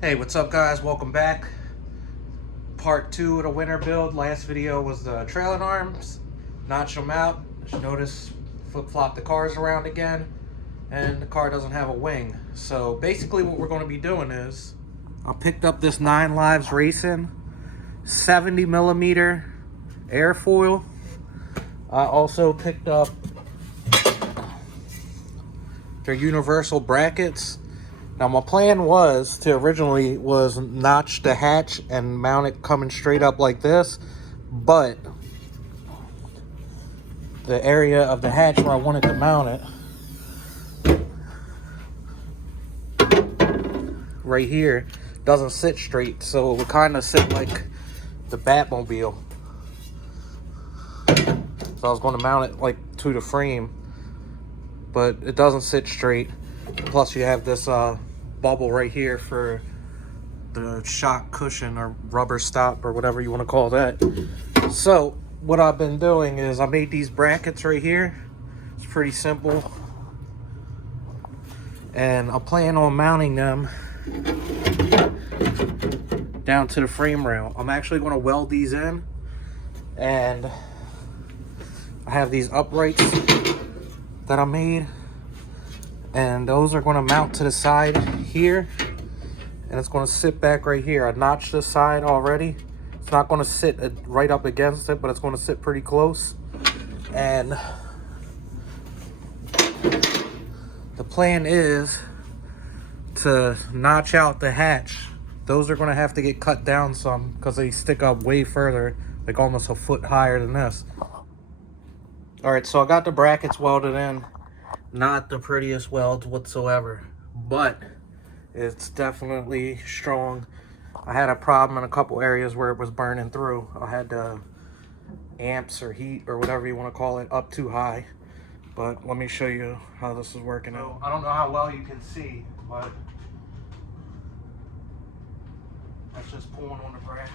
Hey, what's up guys? Welcome back. Part 2 of the winter build. Last video was the trailing arms. Notched them out. As you notice, flip-flop the cars around again. And the car doesn't have a wing. So basically what we're going to be doing is, I picked up this 9 Lives Racing 70mm airfoil. I also picked up their universal brackets. Now my plan was to originally notch the hatch and mount it coming straight up like this, but the area of the hatch where I wanted to mount it, right here, doesn't sit straight, so it would kind of sit like the Batmobile. So I was going to mount it like to the frame, but it doesn't sit straight. Plus you have this bubble right here for the shock cushion or rubber stop or whatever you want to call that. So what I've been doing is I made these brackets right here. It's pretty simple, and I plan on mounting them down to the frame rail. I'm actually going to weld these in, and I have these uprights that I made, and those are going to mount to the side here, and it's going to sit back right here. I notched this side already. It's not going to sit right up against it, but it's going to sit pretty close. And the plan is to notch out the hatch. Those are going to have to get cut down some because they stick up way further, like almost a foot higher than this. All right, so I got the brackets welded in. Not the prettiest welds whatsoever, but it's definitely strong. I had a problem in a couple areas where it was burning through. I had the amps or heat or whatever you want to call it up too high. But let me show you how this is working out. I don't know how well you can see, but that's just pulling on the bracket.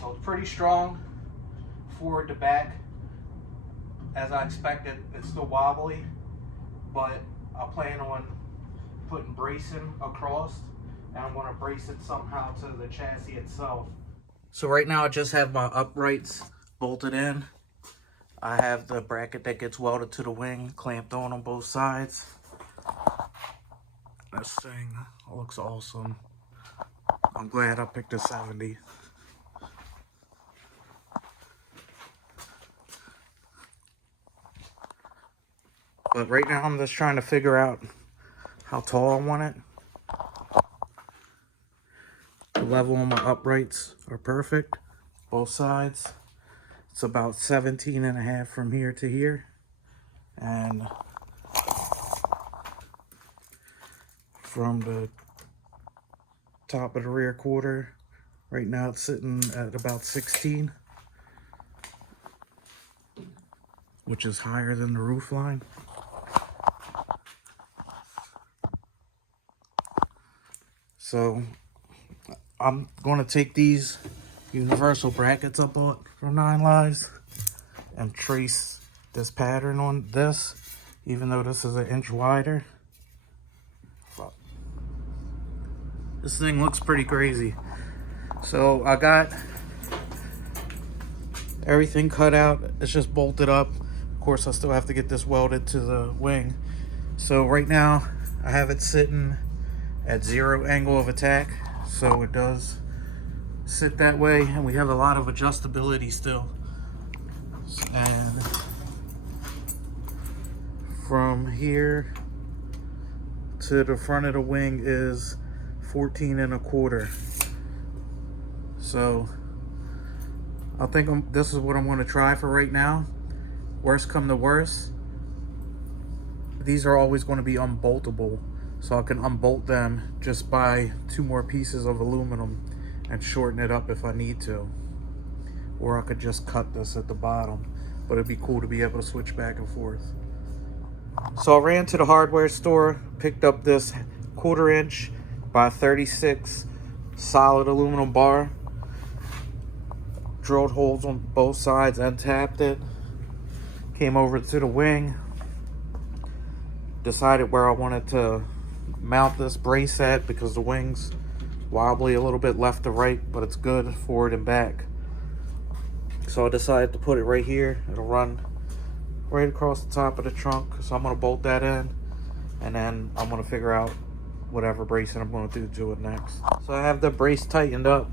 So it's pretty strong forward to back. As I expected, it's still wobbly, but I plan on putting bracing across, and I'm going to brace it somehow to the chassis itself. So right now I just have my uprights bolted in. I have the bracket that gets welded to the wing clamped on both sides. This thing looks awesome. I'm glad I picked a 70. But right now I'm just trying to figure out how tall I want it. The level on my uprights are perfect, both sides. It's about 17.5 from here to here. And from the top of the rear quarter, right now it's sitting at about 16, which is higher than the roof line. So I'm going to take these universal brackets I bought from 9 Lives and trace this pattern on this, even though this is an inch wider. This thing looks pretty crazy. So I got everything cut out. It's just bolted up. Of course, I still have to get this welded to the wing. So right now I have it sitting at 0 angle of attack, so it does sit that way, and we have a lot of adjustability still. And from here to the front of the wing is 14.25. So I think this is what I'm going to try for right now. Worst come to worst, these are always going to be unboltable, so I can unbolt them just by 2 more pieces of aluminum and shorten it up if I need to. Or I could just cut this at the bottom, but it'd be cool to be able to switch back and forth. So I ran to the hardware store, picked up this 1/4 inch by 36 solid aluminum bar, drilled holes on both sides and tapped it, came over to the wing, decided where I wanted to mount this brace at because the wing's wobbly a little bit left to right, but it's good forward and back. So I decided to put it right here. It'll run right across the top of the trunk. So I'm gonna bolt that in, and then I'm gonna figure out whatever bracing I'm gonna do to it next. So I have the brace tightened up.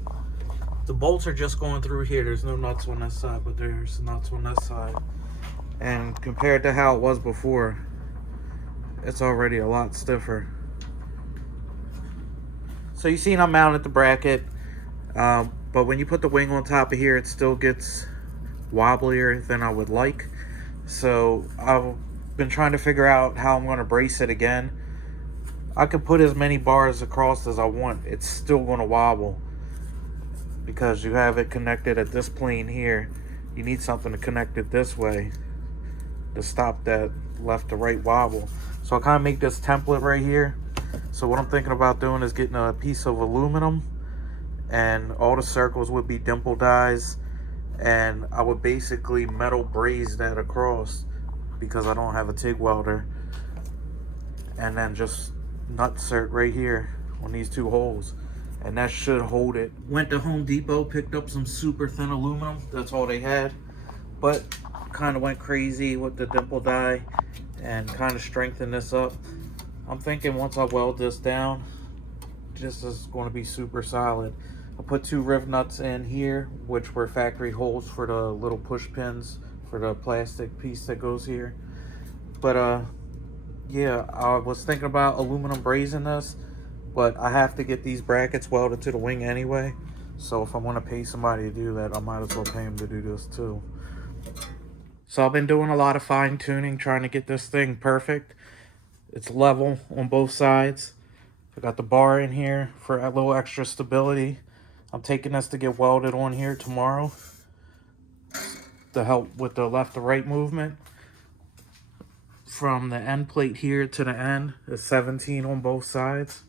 The bolts are just going through here. There's no nuts on this side, but there's nuts on this side. And compared to how it was before, it's already a lot stiffer. So you seen I mounted the bracket, but when you put the wing on top of here, it still gets wobblier than I would like. So I've been trying to figure out how I'm going to brace it again. I can put as many bars across as I want. It's still going to wobble because you have it connected at this plane here. You need something to connect it this way to stop that left to right wobble. So I kind of make this template right here. So what I'm thinking about doing is getting a piece of aluminum, and all the circles would be dimple dies, and I would basically metal braze that across because I don't have a TIG welder, and then just nut cert right here on these two holes, and that should hold it. Went to Home Depot, picked up some super thin aluminum. That's all they had, but kind of went crazy with the dimple die and kind of strengthened this up. I'm thinking once I weld this down, this is going to be super solid. I put 2 riv nuts in here, which were factory holes for the little push pins for the plastic piece that goes here. But yeah, I was thinking about aluminum brazing this, but I have to get these brackets welded to the wing anyway. So if I want to pay somebody to do that, I might as well pay them to do this too. So I've been doing a lot of fine tuning, trying to get this thing perfect. It's level on both sides. I got the bar in here for a little extra stability. I'm taking this to get welded on here tomorrow to help with the left to right movement. From the end plate here to the end, it's 17 on both sides.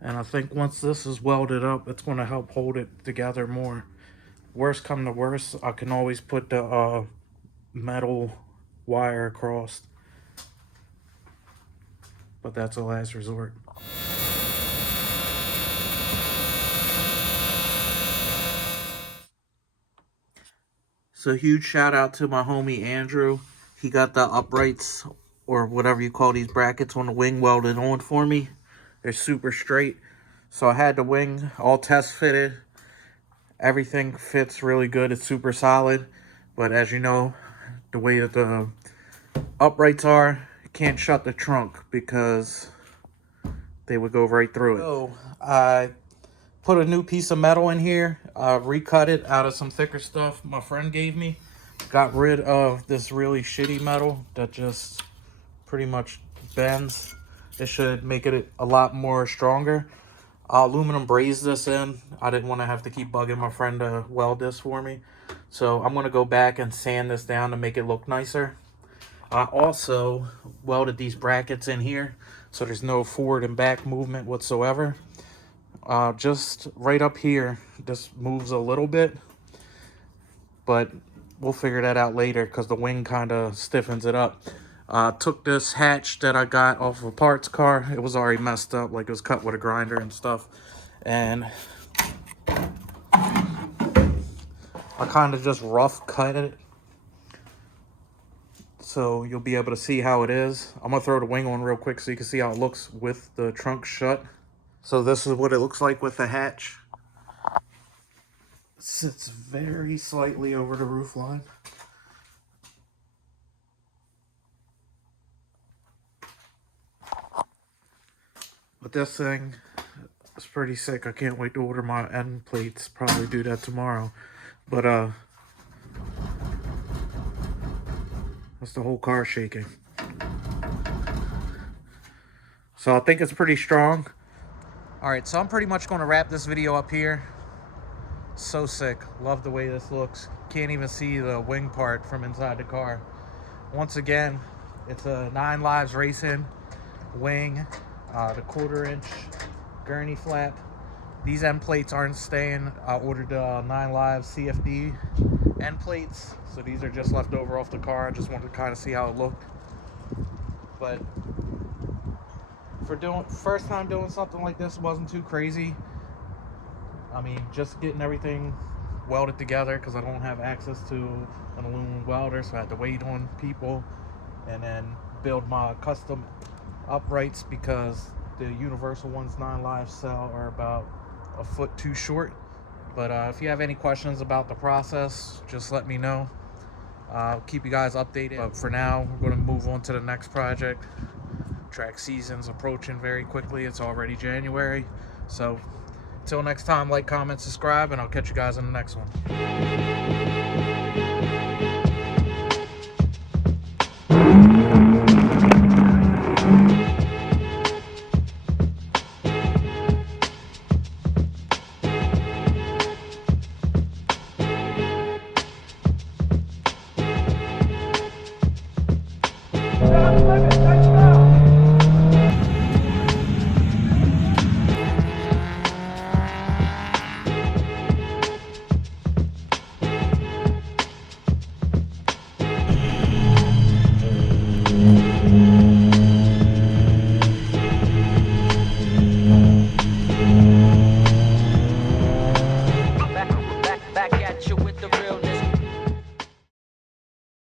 And I think once this is welded up, it's going to help hold it together more. Worst come to worst, I can always put the metal wire across. But that's a last resort. So huge shout out to my homie Andrew. He got the uprights, or whatever you call these brackets, on the wing welded on for me. They're super straight. So I had the wing all test fitted. Everything fits really good. It's super solid. But as you know, the way that the uprights are, you can't shut the trunk because they would go right through it. So I put a new piece of metal in here, recut it out of some thicker stuff my friend gave me. Got rid of this really shitty metal that just pretty much bends. It should make it a lot more stronger. Aluminum brazed this in. I didn't want to have to keep bugging my friend to weld this for me. So I'm going to go back and sand this down to make it look nicer. I also welded these brackets in here so there's no forward and back movement whatsoever. Just right up here, this moves a little bit, but we'll figure that out later because the wing kind of stiffens it up. Took this hatch that I got off of a parts car. It was already messed up, like it was cut with a grinder and stuff. And I kind of just rough cut it, so you'll be able to see how it is. I'm gonna throw the wing on real quick so you can see how it looks with the trunk shut. So this is what it looks like with the hatch. It sits very slightly over the roof line. But this thing is pretty sick. I can't wait to order my end plates. Probably do that tomorrow. But that's the whole car shaking. So I think it's pretty strong. Alright, so I'm pretty much going to wrap this video up here. So sick. Love the way this looks. Can't even see the wing part from inside the car. Once again, it's a 9 Lives Racing wing. The 1/4 inch gurney flap. These end plates aren't staying. I ordered 9 Lives CFD end plates. So these are just left over off the car. I just wanted to kind of see how it looked. But for doing first time doing something like this wasn't too crazy. I mean, just getting everything welded together because I don't have access to an aluminum welder, so I had to wait on people and then build my custom uprights because the universal ones 9 live cell are about a foot too short. But if you have any questions about the process, just let me know. I'll keep you guys updated. But for now, we're going to move on to the next project. Track season's approaching very quickly. It's already January. So until next time, like, comment, subscribe, and I'll catch you guys in the next one.